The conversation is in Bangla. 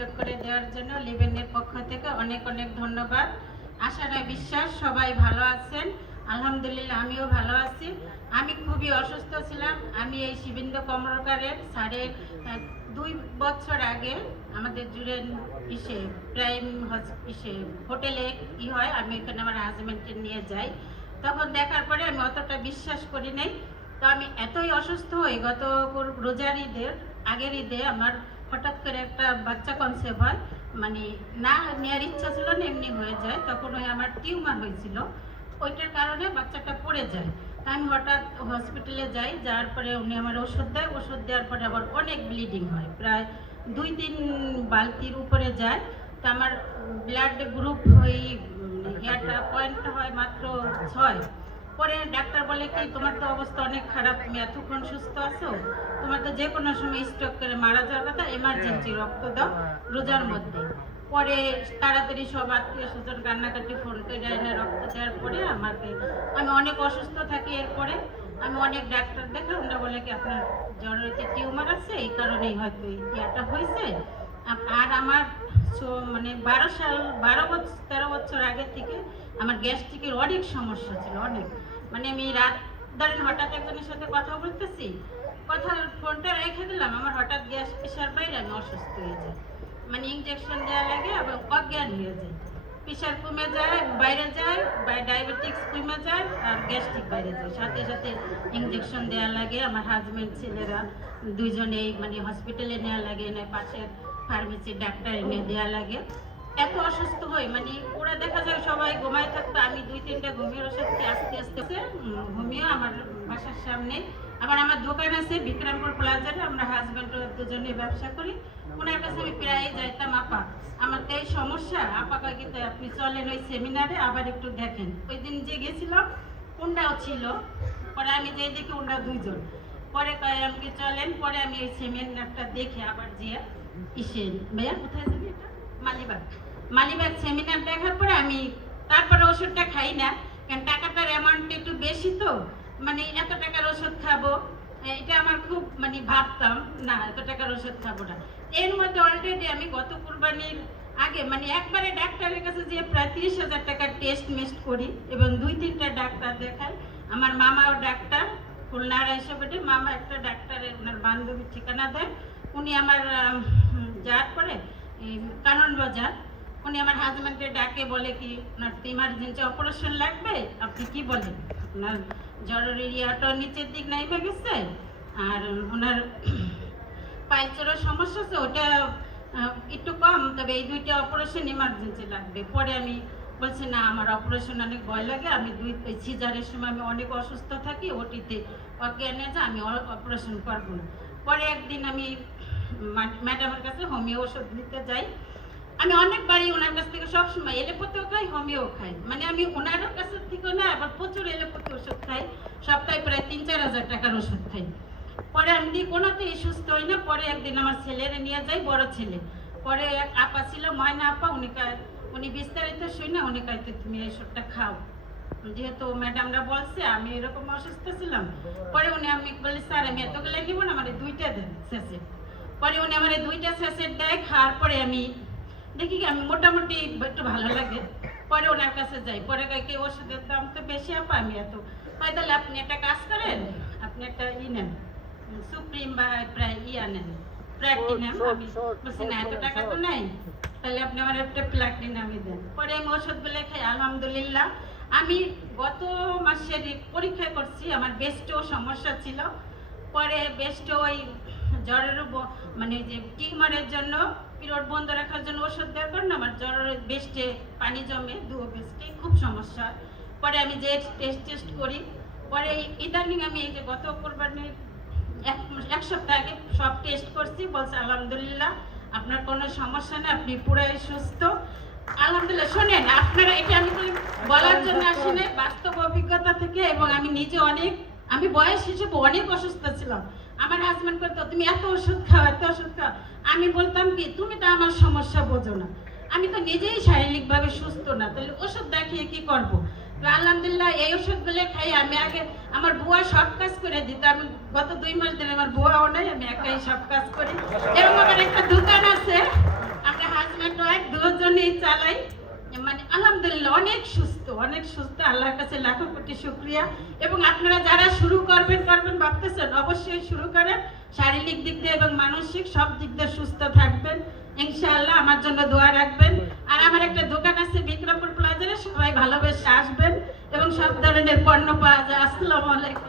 সুযোগ করে দেওয়ার জন্য লিবেনের পক্ষ থেকে অনেক অনেক ধন্যবাদ। আশা নয় বিশ্বাস সবাই ভালো আছেন, আলহামদুলিল্লাহ আমিও ভালো আছি। আমি খুবই অসুস্থ ছিলাম। আমি এই শিবিন্দ কর্মকারের 2.5 বছর আগে আমাদের জুড়েন প্রাইম হোটেলে হয়, আমি এখানে আমার হাজব্যান্ডকে নিয়ে যাই। তখন দেখার পরে আমি অতটা বিশ্বাস করি নাই। তো আমি এতই অসুস্থ হই, গত রোজার ঈদের আগের ঈদে আমার হঠাৎ করে একটা বাচ্চা কনসেপ্ট হয়, মানে না নেওয়ার ইচ্ছা ছিল না, এমনি হয়ে যায়। তখন ওই আমার টিউমার হয়েছিল, ওইটার কারণে বাচ্চাটা পড়ে যায়। তা আমি হঠাৎ হসপিটালে যাই, যাওয়ার পরে উনি আমার ওষুধ দেয়, ওষুধ দেওয়ার পরে আবার অনেক ব্লিডিং হয়, প্রায় 2-3 বালতির উপরে যায়। তো আমার ব্লাড গ্রুপ ওই ইয়াটা পয়েন্ট হয় মাত্র 6। পরে ডাক্তার বলে কি তোমার তো অবস্থা অনেক খারাপ, তুমি এতক্ষণ সুস্থ আছো, তোমার তো যে কোনো সময় স্ট্রোক করে মারা যাওয়ার কথা, এমার্জেন্সি রক্ত দাও রোজার মধ্যে। পরে তাড়াতাড়ি সব আত্মীয় স্বজন কান্নাকাটি ফোন করে এনে রক্ত দেওয়ার পরে আমি অনেক অসুস্থ থাকি। এরপরে আমি অনেক ডাক্তার দেখাই, ওরা বলে কি আপনার জ্বরেতে টিউমার আছে, এই কারণেই হয়তো ইয়াটা হয়েছে। আর আমার মানে 13 বছর আগে থেকে আমার গ্যাস্ট্রিকের অনেক সমস্যা ছিল, অনেক। মানে আমি রাত ধরেন হঠাৎ একজনের সাথে কথা বলতেছি, ফোনটা রেখে দিলাম, আমার হঠাৎ গ্যাস প্রেশার বাইরে আমি অসুস্থ হয়ে যাই, মানে ইঞ্জেকশন দেওয়া লাগে এবং অজ্ঞান হয়ে যায়, প্রেশার কমে যায় বাইরে যায়, ডায়াবেটিক্স কমে যায় আর গ্যাস্ট্রিক বাইরে যায়, সাথে সাথে ইঞ্জেকশন দেওয়া লাগে। আমার হাজব্যান্ড ছেলেরা দুইজনেই মানে হসপিটালে নেওয়া লাগে, না পাশের ফার্মেসি ডাক্তার এনে দেওয়া লাগে। এত অসুস্থ হই, মানে ওরা দেখা যায় সবাই ঘুমায় থাকতো, আমি 2-3টা ঘুমিয়ে ওষুধ আস্তে আস্তে ঘুমিয়ে আমার বাসার সামনে আবার আমার দোকান আছে বিক্রমপুর প্লাজারে, আমরা হাজব্যান্ড দুজনে ব্যবসা করি। ওনার কাছে আমি প্রায় যাইতাম, আপা আমার তো এই সমস্যা, আপা কয় কিন্তু আপনি চলেন ওই সেমিনারে আবার একটু দেখেন। ওই দিন যে গেছিলাম ওনারাও ছিল, পরে আমি যে দেখি ওনারা 2জন, পরে কয় আমাকে চলেন। পরে আমি এই সেমিনারটা দেখে আবার যে ভাইয়া কোথায় যাবি, এটা মালিবাগ সেমিনার দেখার পরে আমি তারপরে ওষুধটা খাই না, কারণ টাকাটার অ্যামাউন্ট একটু বেশি, তো মানে এত টাকার ওষুধ খাবো এটা আমার খুব মানে ভাবতাম না, এত টাকার ওষুধ খাবো না। এর মধ্যে অলরেডি আমি গত কুরবানির আগে মানে একবারে ডাক্তারের কাছে যে প্রায় 30,000 টাকার টেস্ট মেস্ট করি এবং 2-3টা ডাক্তার দেখাই। আমার মামাও ডাক্তার, খুলনার এসে মামা একটা ডাক্তারের ওনার বান্ধবীর ঠিকানা দেয়, উনি আমার যাওয়ার পরে কানন বাজার, উনি আমার হাজব্যান্ডকে ডাকে বলে কি ওনার ইমার্জেন্সি অপারেশন লাগবে, আপনি কি বলেন, ওনার জ্বরের এরিয়াটা নিচের দিক নাইবে গেছে আর ওনার পাইলসেরও সমস্যা আছে, ওটা একটু কম, তবে এই 2টা অপারেশন ইমার্জেন্সি লাগবে। পরে আমি বলছি না আমার অপারেশন অনেক ভয় লাগে, আমি সিজারের সময় আমি অনেক অসুস্থ থাকি, ওটিতে অজ্ঞানে যা আমি অপারেশন করবো না। পরে একদিন আমি ম্যাডামের কাছে হোমিও ওষুধ নিতে যাই, আমি অনেকবারই ওনার কাছ থেকে সবসময় এলোপ্যাথিও খাই হোমিও খাই, মানে আমি ওনার কাছ থেকে না আবার প্রচুর এলোপ্যাথি ওষুধ খাই, সপ্তাহে প্রায় 3-4 হাজার টাকার ওষুধ খাই। পরে আমি কোনোতেই সুস্থ হই না। পরে একদিন আমার ছেলেরে নিয়ে যাই, বড় ছেলে, পরে এক আপা ছিল ময়না আপা, উনি বিস্তারিত শুই না, উনি কাইতে তুমি এই ওষুধটা খাও, যেহেতু ম্যাডামরা বলছে আমি এরকম অসুস্থ ছিলাম। পরে উনি আমি বলি স্যার আমি এতগুলো নিব না, আমার 2টা দেন স্যাসেট। পরে উনি আমার 2টা স্যাসেট দেয়, খাওয়ার পরে আমি দেখি কি আমি মোটামুটি একটু ভালো লাগে। পরে ওনার কাছে যাই, পরে কি ওষুধের দাম তো বেশি আপা, আমি এত হয়, তাহলে আপনি একটা কাজ করেন, আপনি একটা নেন সুপ্রিম বা প্রায় নেন প্লাটিনাম। আমি বলছি না এত টাকা তো নাই, তাহলে আপনি আমার একটা প্লাটিনামই দেন। পরে আমি ওষুধগুলো খাই, আলহামদুলিল্লাহ। আমি গত মাসের পরীক্ষা করছি, আমার বেস্টও সমস্যা ছিল, পরে বেস্ট ওই জ্বরের মানে যে টিউমারের জন্য পিরিয়ড বন্ধ রাখার জন্য ওষুধ দেওয়ার কারণে আমার জ্বরের বেস্টে পানি জমে, বেস্টে খুব সমস্যা। পরে আমি যে টেস্ট করি, পরে ইদানিং আমি এই যে গত কুরবানির 1 সপ্তাহ আগে সব টেস্ট করছি, বলছে আলহামদুলিল্লাহ আপনার কোনো সমস্যা নেই, আপনি পুরাই সুস্থ আলহামদুলিল্লাহ। শোনেন আপনারা, এটা আমি বলার জন্য আসি না, বাস্তব অভিজ্ঞতা থেকে, এবং আমি নিজে আমি বয়স হিসেবে অনেক অসুস্থ ছিলাম। আমার হাজব্যান্ড বলতো তুমি এত ওষুধ খাও, এত ওষুধ খাও, আমি বলতাম কি তুমি তো আমার সমস্যা বোঝো না, আমি তো নিজেই শারীরিকভাবে সুস্থ না, তাহলে ওষুধ দেখিয়ে কি করবো। আলহামদুলিল্লাহ এই ওষুধগুলো খাই। আমি আগে আমার বুয়া সব কাজ করে দিত, আমি গত 2 মাস ধরে আমার বুয়াও নাই, আমি একাই সব কাজ করি। এবং আমার একটা দোকান আছে, অনেক সুস্থ, আল্লাহর কাছে লাখো কোটি শুকরিয়া। এবং আপনারা যারা শুরু করবেন ভাবতেছেন, অবশ্যই শুরু করেন। শারীরিক দিক দিয়ে এবং মানসিক সব দিক দিয়ে সুস্থ থাকবেন ইনশাআল্লাহ। আমার জন্য দোয়া রাখবেন। আর আমার একটা দোকান আছে বিক্রমপুর প্লাজারে, সবাই ভালোবেসে আসবেন এবং সব ধরনের পণ্য পাওয়া যায়। আসসালামু আলাইকুম।